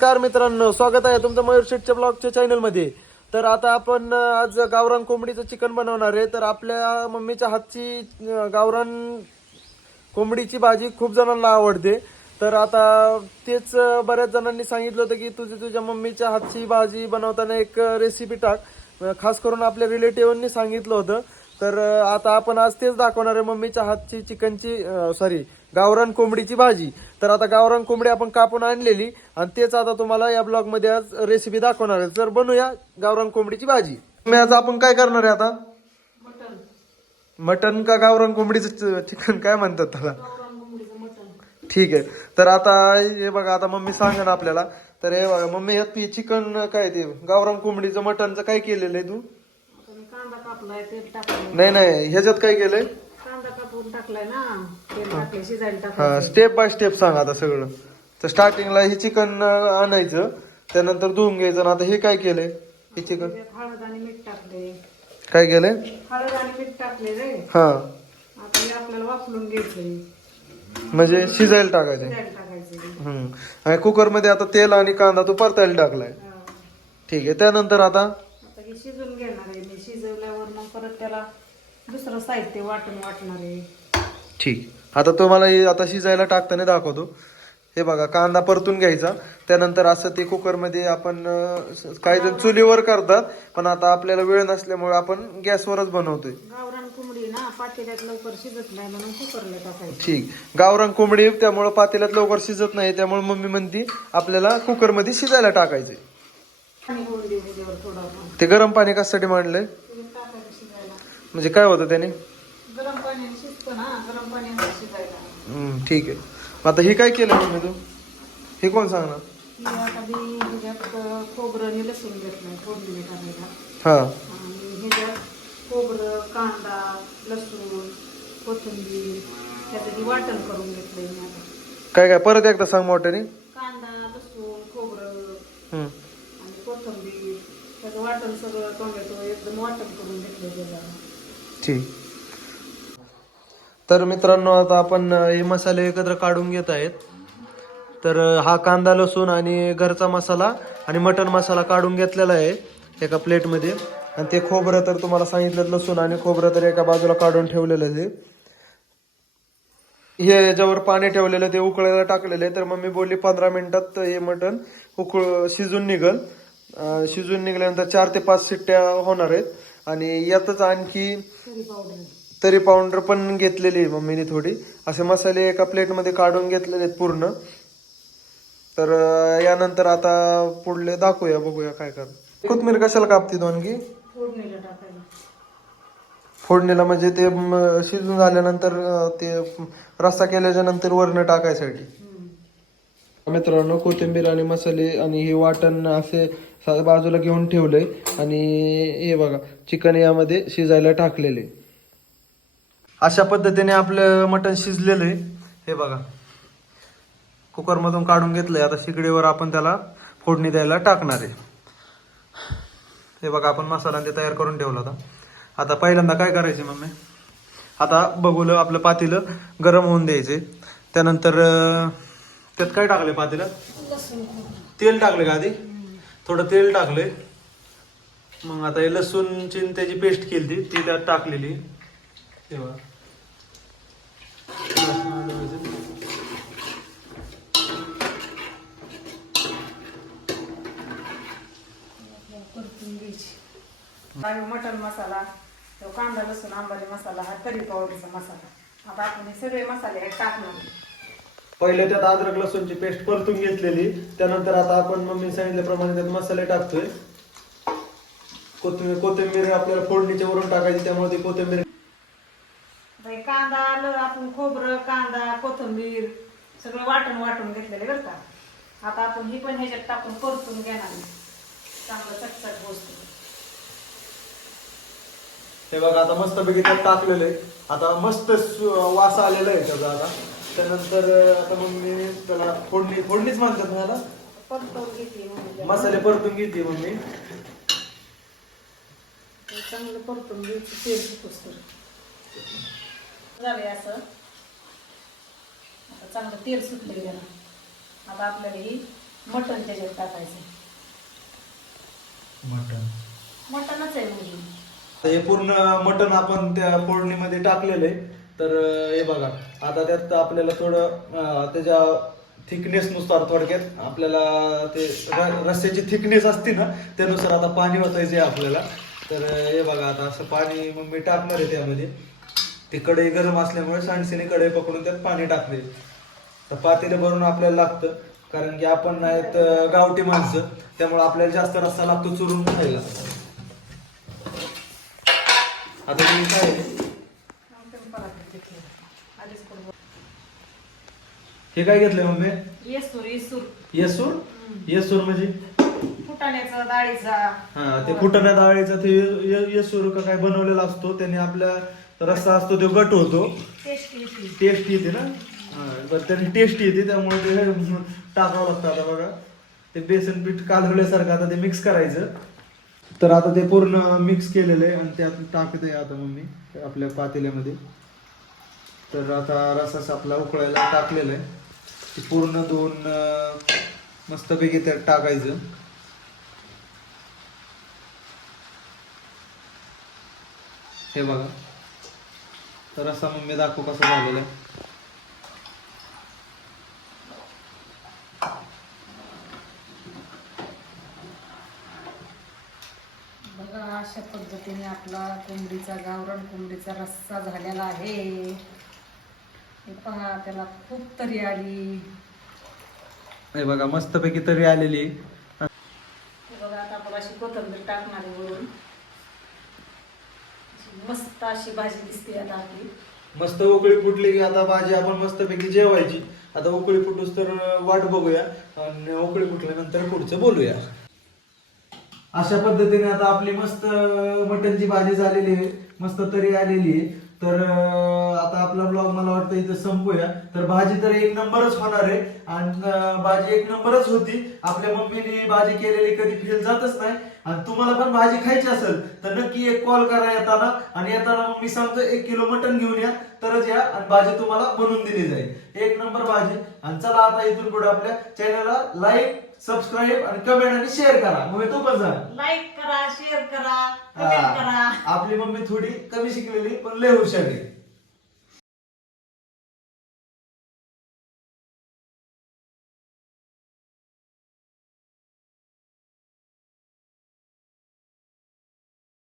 नमस्कार मित्रांनो स्वागत आहे तुमचं मयूर शेटच्या ब्लॉगच्या चॅनलमध्ये. तर आता आपण आज गावरान कोंबडीचं चिकन बनवणार आहे. तर आपल्या मम्मीच्या हातची गावरान कोंबडीची भाजी खूप जणांना आवडते. तर आता तेच बऱ्याच जणांनी सांगितलं होतं की तुझी तुझ्या मम्मीच्या हातची भाजी बनवताना एक रेसिपी टाक. खास करून आपल्या रिलेटिव्हनी सांगितलं होतं. तर आता आपण आज तेच दाखवणार आहे मम्मीच्या हातची चिकनची सॉरी गावरान कोंबडीची भाजी. तर आता गावरान कोंबडी आपण कापून आणलेली. आणि तेच आता तुम्हाला या ब्लॉगमध्ये आज रेसिपी दाखवणार आहे. तर बनवूया गावरान कोंबडीची भाजी. मग आज आपण काय करणार आहे आता? मटन. का गावरान कोंबडीचं चिकन काय म्हणतात त्याला? ठीक आहे. तर आता हे बघा आता मम्मी सांगा ना आपल्याला. तर हे बघा मम्मी यात चिकन काय ते गावरान कोंबडीचं मटनचं काय केलेलं आहे तू? नाही नाही ह्याच्यात काय केलंय? टाकलाय ना? तेल टाकले शिजायला हा टाकलं स्टेप बाय स्टेप सांग आता सगळं. तर स्टार्टिंगला हे चिकन आणायचं त्यानंतर धुवून घ्यायचं आणि आता हे काय केलंय? हे चिकन त्याच्यात हळद आणि मीठ टाकले काय केलंय? हळद आणि मीठ टाकले रे. हा. आता हे आपल्याला वापरून घ्यायचंय. म्हणजे शिजायला टाकायचं शिजायला हम्म. आणि कुकरमध्ये आता तेल आणि कांदा तू परतायला टाकलाय. ठीक आहे त्यानंतर आता? आता हे शिजून घेणार आहे मी. शिजवल्यावर मग परत त्याला दुसरं साहित्य वाटून वाटणार आहे. ठीक. आता तुम्हाला हे आता शिजायला टाकताना दाखवतो. हे बघा कांदा परतून घ्यायचा. त्यानंतर असं ते कुकरमध्ये आपण काही जण चुलीवर करतात पण आता आपल्याला वेळ नसल्यामुळे आपण गॅसवरच बनवतोय. टाकायचं. ठीक. गावरान कोंबडी त्यामुळे पातेल्यात लवकर शिजत नाही त्यामुळे मम्मी म्हणती आपल्याला कुकरमध्ये शिजायला थोडा ते गरम पाणी कशासाठी मांडलंय? टाकायचं म्हणजे काय होतं त्याने? गरम पाण्याने शिजतं ना गरम पाण्याने शिजायला हम्म, ठीक आहे. आता हे काय केलं मम्मी तू? हे कोण सांगणार? आता मी ह्याच्यात अ, खोबरं आणि लसूण घेतलंय फोडणी टाकायला. हा. आणि ह्याच्यात खोबरं कांदा लसूण कोथिंबीर वाटण करून घेतलंय मी आता. काय काय? परत एकदा सांग मोठ्याने कांदा लसूण खोबरं हम्म. आणि कोथिंबीर त्याचं वाटण सगळं टोमॅटो एकदम वाटण करून घेतलं त्याला. ठीक. तर मित्रांनो आता आपण हे मसाले एकत्र काढून घेत आहेत. तर हा कांदा लसूण आणि घरचा मसाला आणि मटन मसाला काढून घेतलेला आहे एका प्लेटमध्ये. आणि ते खोबरं तर तुम्हाला सांगितलं लसूण आणि खोबरं तर एका बाजूला काढून ठेवलेलं आहे. हे याच्यावर पाणी ठेवलेलं ते उकळायला टाकलेलं आहे. तर मम्मी बोलली पंधरा मिनिटात हे मटण उकळ शिजून निघल. शिजून निघाल्यानंतर चार ते पाच शिट्ट्या होणार आहेत. आणि यातच आणखी तरी पावडर पण घेतलेली आहे मम्मीने थोडी. असे मसाले एका प्लेटमध्ये काढून घेतलेले आहेत पूर्ण. तर यानंतर आता पुढले दाखवूया बघूया काय कर कोथमीर कशाला कापते दोन की फोडणीला म्हणजे ते शिजून झाल्यानंतर ते रस्सा केल्याच्यानंतर वरण टाकायसाठी. मित्रांनो कोथिंबीर आणि मसाले आणि हे वाटण असे बाजूला घेऊन ठेवलंय. आणि हे बघा चिकन यामध्ये शिजायला टाकलेले. अशा पद्धतीने आपलं मटण शिजलेलं आहे. हे बघा. कुकरमधून काढून घेतलंय. आता शिगडीवर आपण त्याला फोडणी द्यायला टाकणार आहे. हे बघा आपण मसाला ते तयार करून ठेवला होता आता पहिल्यांदा काय करायचे मम्मी? आता बघूलं आपलं पातेलं गरम होऊन द्यायचे. त्यानंतर त्यात काय टाकले पातेलं? तेल टाकले का आधी? थोडं तेल टाकले मग आता हे लसूणची त्याची पेस्ट केली ती त्यात टाकलेली. तेव्हा घ्यायची आणि मटण मसाला तो कांदा लसूण आंबारी मसाला हा तरी पावडरचा मसाला. आता आपण हे सगळे मसाले यात टाकणार. पहिले त्यात अद्रक लसूणची पेस्ट परतून घेतलेली. त्यानंतर आता आपण मम्मी सांगितल्याप्रमाणे त्यात मसाले टाकतोय. कोथिंबीर कोथिंबीर आपल्याला फोडणीच्या वरून टाकायची त्यामुळे ती कोथिंबीर कांदा आलं आपण खोबरं कांदा कोथिंबीर सगळं वाटण वाटून घेतलेले बरं का. आता आपण ही पण ह्याच्यात टाकून परतून घेणार. चांगलं चटचट बसतो हे बघा आता मस्त त्यात टाकलेलं आहे. आता मस्त वास आलेला आहे त्याचा आता. त्यानंतर आता मम्मी त्याला फोडणी फोडणीच म्हणतात ना घेतली म्हणजे. मसाले परतून घेते मम्मी हे चांगलं परतून घ्यायचं तेल झाले असं. आता चांगलं तेल सुटले त्याला. आता आपल्याला ही मटण त्याच्यात टाकायचं मटन मटणच आहे म्हणजे. हे पूर्ण मटण आपण त्या फोडणीमध्ये टाकलेलं आहे. तर हे बघा आता त्यात आपल्याला थोडं त्याच्या थिकनेस नुसार थोडक्यात आपल्याला ते र- थिकनेस असते ना त्यानुसार आता पाणी वाचायचं आहे आपल्याला. तर हे बघा आता असं पाणी मग मी टाकणार आहे त्यामध्ये. ते कढई गरम असल्यामुळे सांडसेने कढई पकडून त्यात पाणी टाकले तर पातेलं भरून आपल्याला लागतं कारण की आपण नाहीत गावठी माणसं त्यामुळे आपल्याला जास्त रस्सा लागतो चुरून खायला. आता तुम्ही काय हे काय घेतलंय मम्मी? येसूर येसूर. येसूर? येसूर म्हणजे? फुटाण्याचा डाळीचा. हा ते फुटण्या डाळीचा ते ये- ये- येसूर का काय बनवलेला असतो त्याने आपला रस्सा असतो तो गट होतो. टेस्ट येते. टेस्ट येते ना? हा, बरं त्याने टेस्ट येते त्यामुळे ते टाकावं लागतं आता बघा. ते बेसन पीठ कालवल्यासारखं आता ते मिक्स करायचं. तर आता ते पूर्ण मिक्स केलेलं आहे आणि त्यात आहे आता मम्मी आपल्या पातेल्यामध्ये. तर आता रसास आपला उकळायला टाकलेलं आहे. ते पूर्ण दोन मस्तपैकी त्यात टाकायचं. हे बघा. तर रस्सा मम्मी दाखवू कसा झालेला आहे बघा अशा पद्धतीने आपला कोंबडीचा गावरान कोंबडीचा रस्सा झालेला आहे. हे पहा त्याला खूप तरी आली. हे बघा मस्तपैकी तरी आलेली. हे बघा आता आपण अशी कोथिंबीर टाकणार आहे वरून. अशी मस्त अशी भाजी दिसते आता आपली. मस्त उकळी फुटली की आता भाजी आपण मस्तपैकी जेवायची. आता उकळी फुटूस तर वाट बघूया. आणि उकळी फुटल्यानंतर पुढचं बोलूया. अशा पद्धतीने आता आपली मस्त मटनची भाजी झालेली आहे. मस्त तरी आलेली आहे. तर आता आपला ब्लॉग मला वाटतं इथं संपूया. तर भाजी तर एक नंबरच होणार आहे. आणि भाजी एक नंबरच होती. आपल्या मम्मीने भाजी केलेली कधी फेल जातच नाही. आणि तुम्हाला पण भाजी खायची असेल तर नक्की एक कॉल करा येताना. आणि येताना मग मी सांगतो एक किलो मटन घेऊन या. तरच या आणि भाजी तुम्हाला बनवून दिली जाईल. एक नंबर भाजी. आणि चला आता इथून पुढे आपल्या चॅनलला लाईक सबस्क्राईब आणि कमेंट आणि शेअर करा. मग तू पण सांग लाईक करा शेअर करा कमेंट करा. आपली मम्मी थोडी कमी शिकलेली पण लय हुशार आहे.